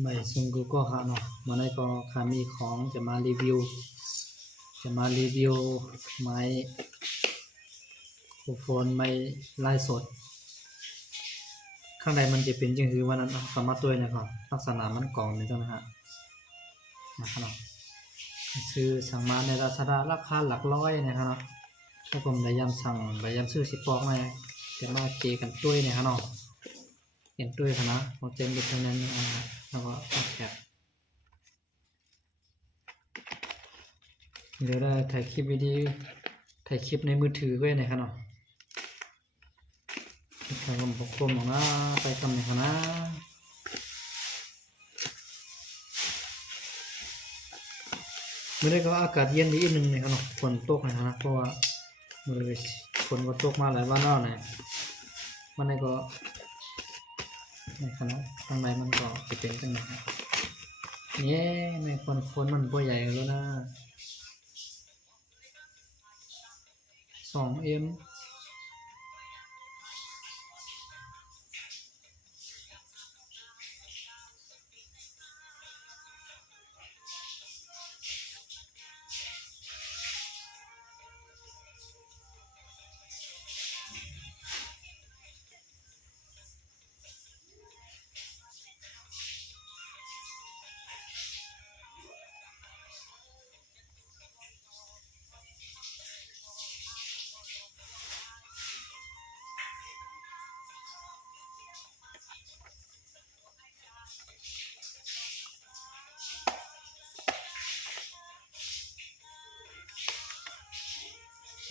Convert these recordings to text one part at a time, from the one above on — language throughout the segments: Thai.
ไม่ซุงกูก็หาเนาะมาในก็ขามีของจะมารีวิว จะมารีวิวไม้โครโฟนไม้ไล่สด ข้างในมันจะเป็นจังคือวันนั้นสามารถตัวนะครับลักษณะมันกล่องนี่จังนะฮะนะครับเนาะซื้อสั่งมาในราคาราคาหลักร้อยนะครับเนาะถ้าผมได้ยำสั่งได้ยำซื้อสิปอกมาจะมาเจกันด้วยเนี่ยครับเนาะเห็นด้วยคณะโมเจนเป็นเท่านั้นนะฮะ แล้วก็เอาแคปเดี๋ยวได้ถ่ายคลิปวิดีโอถ่ายคลิปในมือถือไว้หนอยครับเนาะใครก็บกกลมออกนะไปทำในคณะไม่ได้ก็อากาศเย็นดีอีกหนึ่งในขณะฝนตกในคณะเพราะว่ามือฝนก็ตกมาหลายวันแล้วเนี่ยมันนี่ก็ ในคณะข้างในมันก็จะเป็นจังไงครับเย้ในคนฝนมันตัวใหญ่แล้วนะสองเอ็ม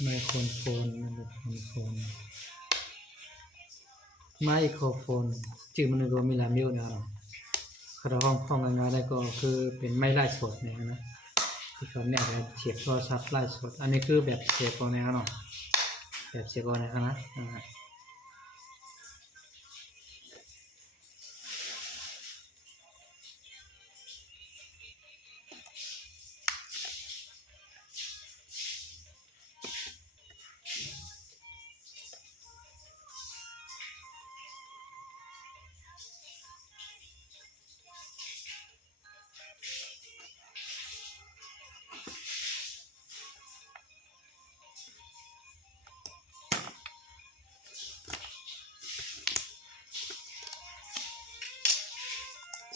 ไมโครโฟนไมโครโฟนไมโครโฟนจื่อมันก็มีหลายมิวนะครับคาราห้องห้องงานได้ก็คือเป็นไม้ไล่สดเนี่ยนะที่เขาเนี่ยเสียบโทรศัพท์ไล่สด อันนี้คือแบบเสียบเองแนี่ยเนาะแบบเสียบเองนี่ยนะ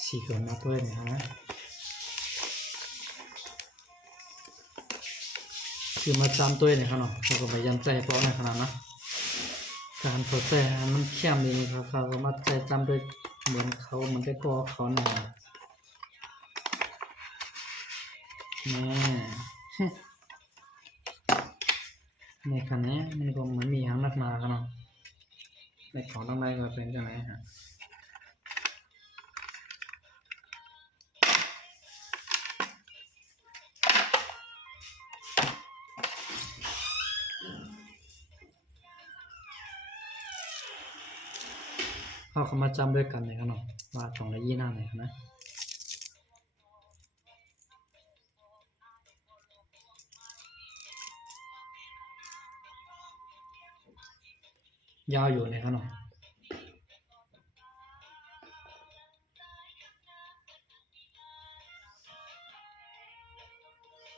อ่าสีเขียวมาด้วยนะฮะคือมาจำตัวเนี่ยครับเนาะเราก็พยายามใจเพราะในขนาดนะการโปรเซสมันเข้มดีครับเขาก็มาใจจำด้วยเหมือนเขาเหมันได้ก็เขาหน่อยนี่ในคันนี้มันก็เหมือนมีหางนักหนาครับเนาะในของตั้งใดก็เป็นจังไหนฮะ เขาเขามาจำด้วยกันเลยครับเนาะว่าสองละยี่หน้าไหนนะยาวอยู่นะครับเนาะ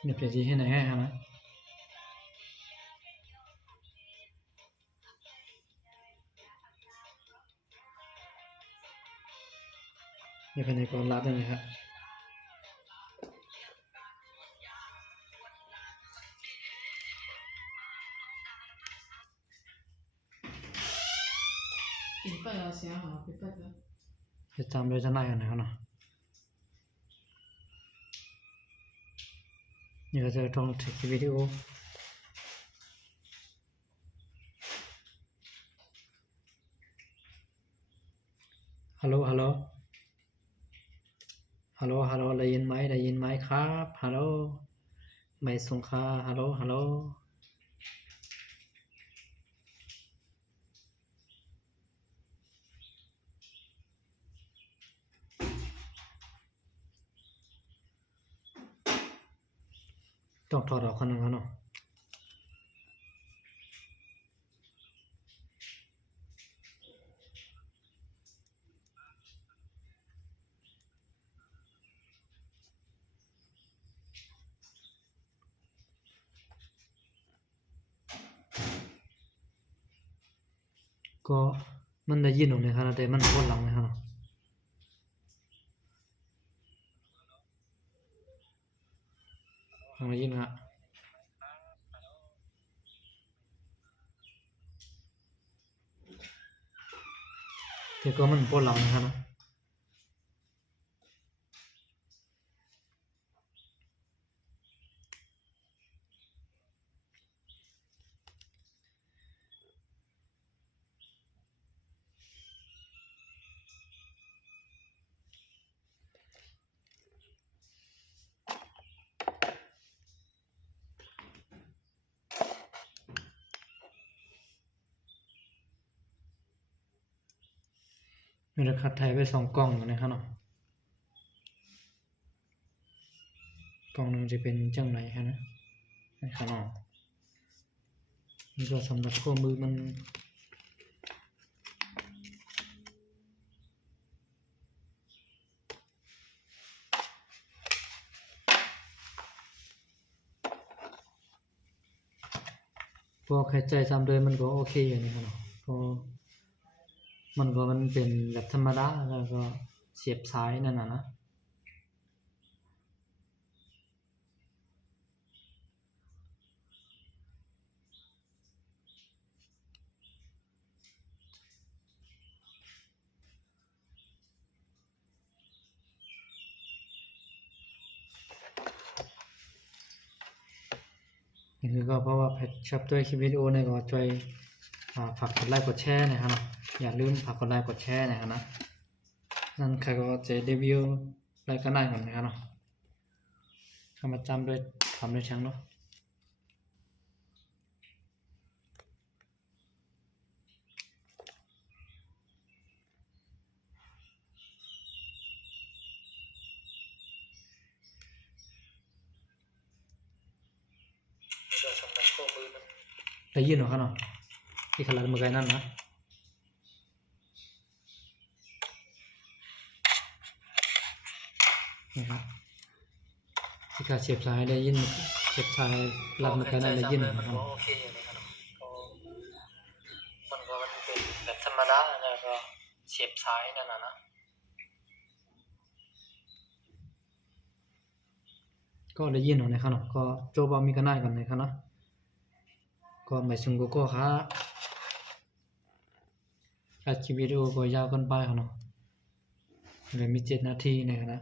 เนี่ยเปลี่ยนที่ให้ไหนให้ครับนะ นี่เป็นในกรลัดได้ไหมครับปิดเปิด ฮัลโหลได้ยินไหมได้ยินไหมครับฮัลโหลไม่ส่งค่าฮัลโหลฮัลโหลต้องถอดออกคนหนึ่งแล้วเนาะ ก็มันได้ยินออกในขณะแต่มันวนหลังนะครับฟังได้ยินไหมฮะแต่ก็มันปวดหลังนะครับ มีราคาไทยไปสองกล่องอยู่นะครับเนาะกล่องหนึ่งจะเป็นจังไหนฮะนะนะครับเนาะนี่ก็สำหรับข้อมือมันพอแค่ใจจำเลยมันก็โอเคอยู่นะครับเนาะก็ มันก็มันเป็นแบบธรรมดาแล้วก็เสียบซ้ายนั่นน่ะนะนี่คือก็เพราะว่าแพทชอบด้วยคลิปวิดีโอเนี่ยก็ช่วยฝากกดไลค์กดแชร์นะครับ อย่าลืมฝากกดไลค์กดแชร์นะครับนะนั่นใครก็จะรีวิวอะไรก็ได้ก่อนนะครับเนาะเข้ามาจำด้วยทำด้วยช่างเนาะได้ยินเหรอครับเนาะที่ขลังมือไกลนั่นนะครับ ที่ขาเสียบซ้ายได้ยินเสียบซ้ายรับมือไกนั่นได้ยินนะครับโอเคเลยครับก็มันก็มันเป็นแบบธรรมดาแล้วก็เสียบซ้ายนั่นน่ะนะก็ได้ยินเหรอนะครับเนาะก็โจบามีกันได้กันนะครับเนาะก็หมายถึงก็ก็ค่ะอัดคลิปวิดีโอก็ยาวเกินไปครับเนาะเหลือมีเจ็ดนาทีนะครับนะ